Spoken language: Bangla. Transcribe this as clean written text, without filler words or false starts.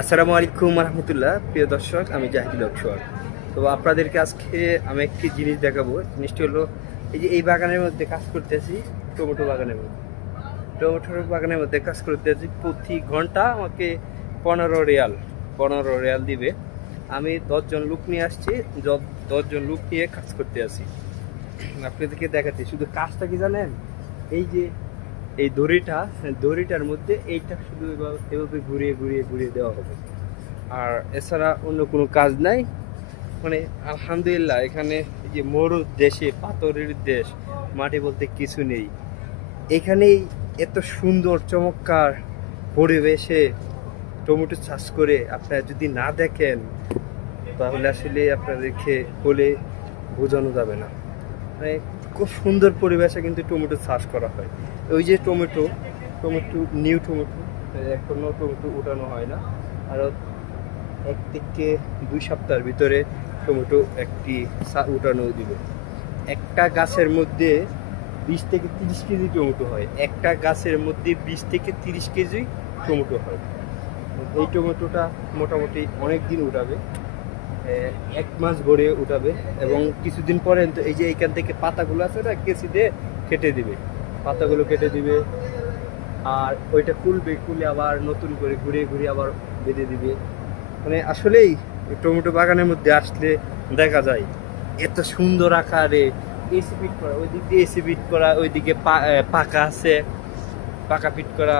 আসসালামু আলাইকুম রহমতুল্লাহ। প্রিয় দর্শক, আমি জাহিদুল অক্ষর। তো আপনাদেরকে আজকে আমি একটি জিনিস দেখাবো। জিনিসটি হলো এই যে এই বাগানের মধ্যে কাজ করতেছি, টমেটো বাগানের মধ্যে কাজ করতেছি। প্রতি ঘন্টা আমাকে 15 রিয়াল দিবে। আমি 10 জন লোক নিয়ে আসছি, 10 জন লোক নিয়ে কাজ করতে আসি। আপনাদেরকে দেখাচ্ছি, শুধু কাজটা কি জানেন, এই যে এই দড়িটার মধ্যে এইটা শুধু এভাবে ঘুরিয়ে ঘুরিয়ে ঘুরিয়ে দেওয়া হবে। আর এছাড়া অন্য কোনো কাজ নাই। মানে আলহামদুলিল্লাহ, এখানে এই যে মরুর দেশে, পাথরের দেশ, মাটি বলতে কিছু নেই। এখানেই এত সুন্দর চমৎকার পরিবেশে টমেটো চাষ করে আপনারা যদি না দেখেন, তাহলে আসলে আপনাদেরকে বলে বোঝানো যাবে না। মানে খুব সুন্দর পরিবেশে কিন্তু টমেটো চাষ করা হয়। ওই যে টমেটো নিউ টমেটো, এখনো টমেটো উঠানো হয় না। আর 1 থেকে 2 সপ্তাহের ভিতরে টমেটো একটি উঠানো দিবে। একটা গাছের মধ্যে 20 থেকে 30 কেজি টমেটো হয়। একটা গাছের মধ্যে 20 থেকে 30 কেজি টমেটো হয়। এই টমেটোটা মোটামুটি অনেক দিন উঠাবে, 1 মাস ভরে উঠাবে। এবং কিছুদিন পরে তো এই যে এইখান থেকে পাতাগুলো আছে না, কেচি দিয়ে কেটে দিবে, পাতাগুলো কেটে দিবে। আর ওইটা খুলে আবার নতুন করে ঘুরিয়ে ঘুরিয়ে আবার বেঁধে দিবে। মানে আসলেই টমেটো বাগানের মধ্যে আসলে দেখা যায় এত সুন্দর আকারে এসি ফিট করা, ওই দিক দিয়ে এসি ফিট করা, ওইদিকে পাকা আছে, পাকা ফিট করা।